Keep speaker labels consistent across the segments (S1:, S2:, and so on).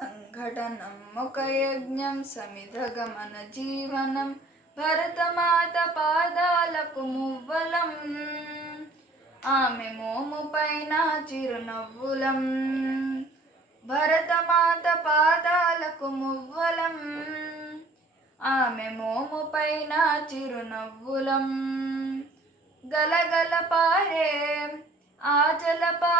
S1: సంఘటనం ఒక యజ్ఞం సమిధగమన జీవనం భరతమాత పాదాలకు మువ్వలం. ఆమె మోము పైన చిరునవ్వులం. భరతమాత పాదాలకు మువ్వలం. ఆమె మోము పైన చిరునవ్వులం. గలగల పారే ఆ జలపాతం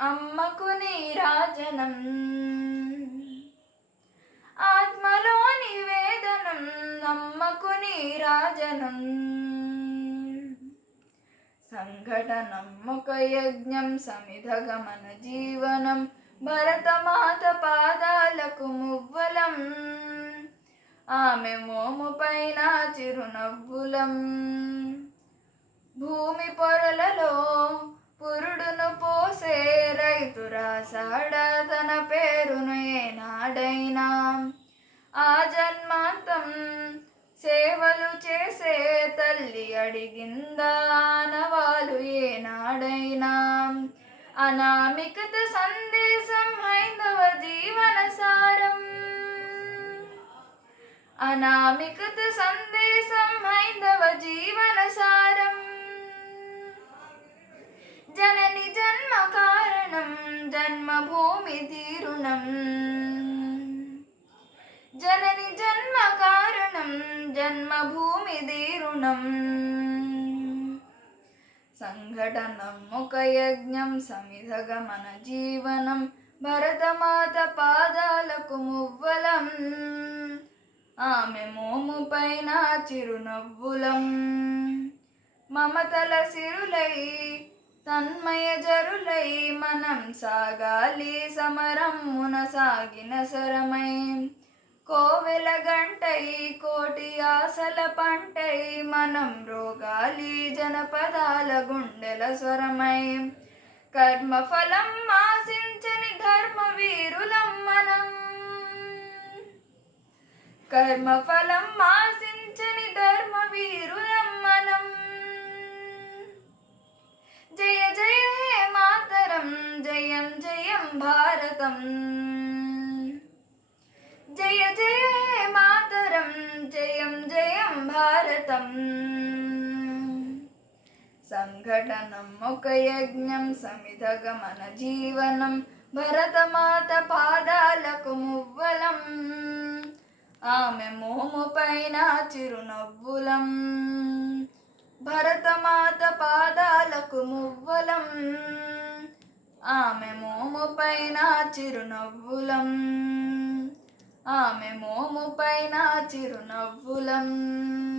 S1: అమ్మకు నీరాజనం. ఆత్మలోని వేదనం అమ్మకు నీరాజనం. సంఘటనం యజ్ఞం సమిధగమన జీవనం భరతమాత పాదాలకు మువ్వలం. ఆమె మోము పైన చిరునవ్వులం. భూమి పొరలలో పురుడును పోసే రైతు రాసాడ తన పేరును ఏనాడైనా. ఆ జన్మాంతం సేవలు చేసే తల్లి అడిగిందానవాలు ఏనాడైనా. అనామికత సందేశం హైందవ జీవన సారం. అనామికత సందేశం హైందవ జీవన సారం. జన్మభూమి తీరుణం. జనని జన్మ కారణం జన్మభూమి తీరుణం. సంఘటనం ఒక యజ్ఞం సమిధగమన జీవనం. భరతమాత పాదాలకు మువ్వలం ఆమె మోము పైన చిరునవ్వులం. మమతల సిరులై తన్మయ జరులై మనం సాగాలి సమరమ్మున సాగిన సరమై. కోవెల గంటై కోటి ఆశల పంటై మనం రోగాలి జనపదాల గుండెల స్వరమై. కర్మఫలం ఆశించని ధర్మ వీరులం మనం. కర్మఫలం ఆశించ జయం జయం భారతం. జయ జయ మాతరం జయం జయం భారతం. సంఘటనం ఒక యజ్ఞం సమిధగమన జీవనం భరతమాత పాదాలకు మువ్వలం. ఆమె మోము పైన చిరునవ్వులం. భరతమాత పాదాలకు మువ్వలం. ఆమె మోము పైన చిరునవ్వులం. ఆమె మోము పైన చిరునవ్వులం.